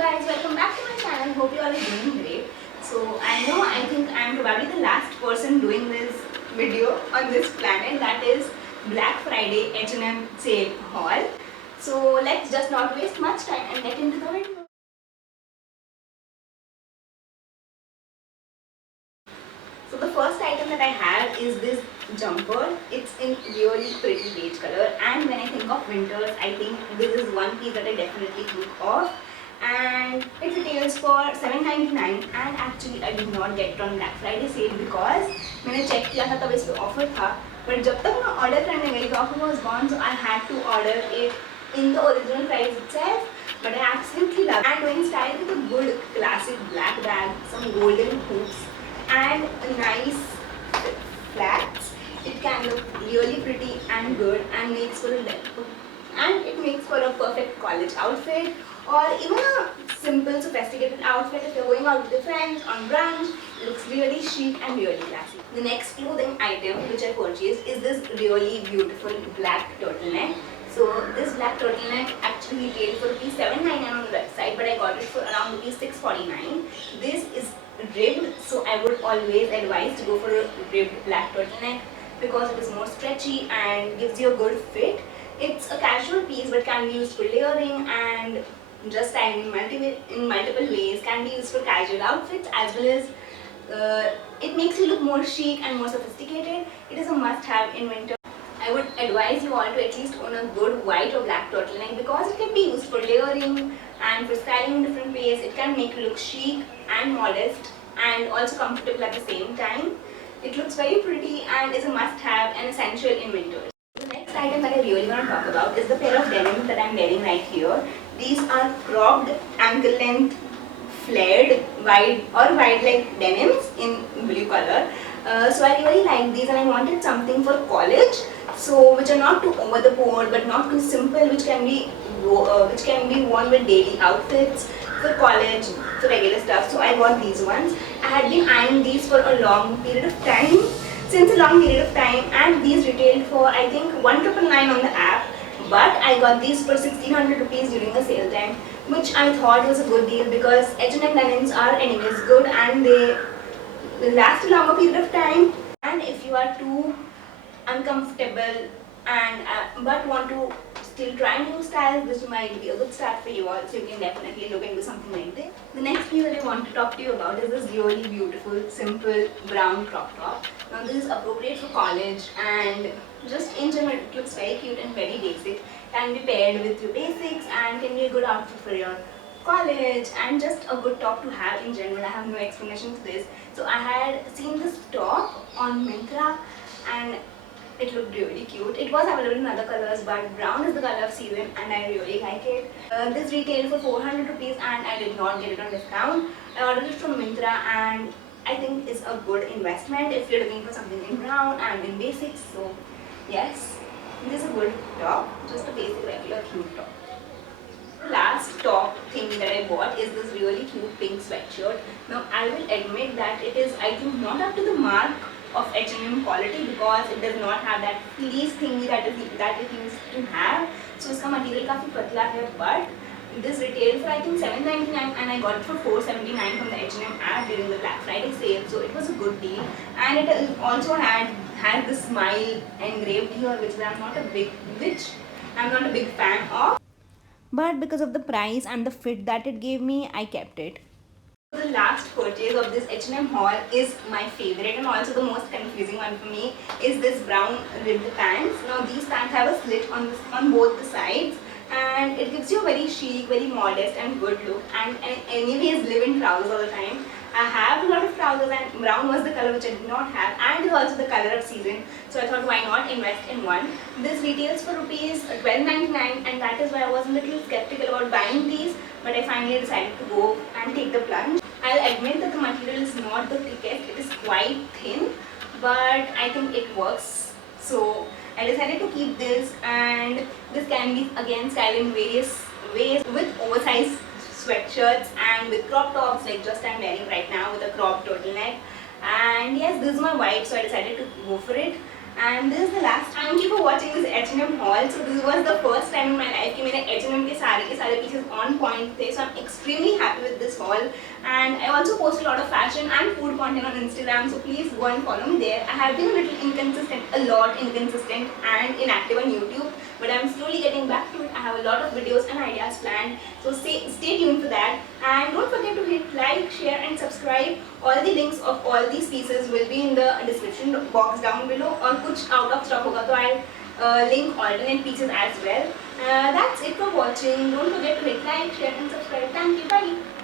guys, welcome back to my channel. Hope you all are doing great. So I think I'm probably the last person doing this video on this planet, that is Black Friday H&M sale haul. So let's just not waste much time and get into the video. So the first item that I have is this jumper. It's in really pretty beige color, and when I think of winters, I think this is one piece that I definitely think of. And it retails for $7.99, and actually I did not get it on Black Friday sale because मैंने check किया था तब इस पे offer था, but जब तक मैं order करने गई the offer was gone, so I had to order it in the original price itself. But I absolutely love it, and when styled with a good classic black bag, some golden hoops, and nice flats, it can look really pretty and good, and it makes for a perfect college outfit, or even a simple sophisticated outfit if you're going out with your friends on brunch. It looks really chic and really classy. The next clothing item which I purchased is this really beautiful black turtleneck. So this black turtleneck actually retailed for ₹7.99 on the website, but I got it for around ₹6.49. This is ribbed, so I would always advise to go for a ribbed black turtleneck because it is more stretchy and gives you a good fit. It's a casual piece but can be used for layering, and just styled in multiple ways, can be used for casual outfits as well as it makes you look more chic and more sophisticated. It is a must-have in winter. I would advise you all to at least own a good white or black turtleneck because it can be used for layering and for styling in different ways. It can make you look chic and modest and also comfortable at the same time. It looks very pretty and is a must-have and essential in winter. The next item that I really want to talk about is the pair of denims that I'm wearing right here. These are cropped ankle length flared wide leg denims in blue color. So I really like these, and I wanted something for college, so which are not too over the board but not too simple, which can be worn with daily outfits, for college, for regular stuff. So I got these ones. I had been eyeing these for a long period of time, and these retailed for I think $1,999 on the app, but I got these for 1,600 rupees during the sale time, which I thought was a good deal because H&M denims are anyways good and they last a longer period of time. And if you are too uncomfortable and but want to still try new styles, this might be a good start for you all, so you can definitely look into something like this. The next piece that I want to talk to you about is this really beautiful simple brown crop top. Now this is appropriate for college and just in general it looks very cute and very basic. Can be paired with your basics and can be a good outfit for your college and just a good top to have in general. I have no explanation to this. So I had seen this top on Myntra and it looked really cute. It was available in other colors, but brown is the color of season and I really like it. This retailed for 400 rupees and I did not get it on discount. I ordered it from Myntra and I think it's a good investment if you're looking for something in brown and in basics. So yes, this is a good top, just a basic regular cute top. The last top thing that I bought is this really cute pink sweatshirt. Now I will admit that it is I think not up to the mark of H&M quality because it does not have that fleece thingy that it used to have. So its material काफी पतला है, but this retailed for I think $7.99 and I got it for $4.79 from the H&M app during the Black Friday sale. So it was a good deal, and it also had this smile engraved here, which I'm not a big fan of. But because of the price and the fit that it gave me, I kept it. The last purchase of this H&M haul is my favorite and also the most confusing one for me is this brown ribbed pants. Now these pants have a slit on both the sides and it gives you a very chic, very modest and good look, and anyways live in trousers all the time. I have a lot of trousers and brown was the color which I did not have and is also the color of season, so I thought why not invest in one. This retails for ₹12.99 and that is why I was a little skeptical about buying these, but I finally decided to go and take the plunge. I'll admit that the material is not the thickest, it is quite thin, but I think it works. So I decided to keep this, and this can be again styled in various ways with oversized sweatshirts and with crop tops like just I'm wearing right now with a cropped turtleneck. And yes, this is my vibe, so I decided to go for it. And this is the last. Thank you for watching this H&M haul. So this was the first time in my life कि मेरे H&M के सारे pieces on point थे. So I'm extremely happy with this haul. And I also post a lot of fashion and food content on Instagram. So please go and follow me there. I have been a little inconsistent, a lot inconsistent and inactive on YouTube. But I'm slowly getting back to it. I have a lot of videos and ideas planned. So stay tuned for that. And don't forget to hit like, share and subscribe. All the links of all these pieces will be in the description box down below. Or kuch out of stock hoga, so I'll link alternate pieces as well. That's it for watching. Don't forget to hit like, share and subscribe. Thank you. Bye.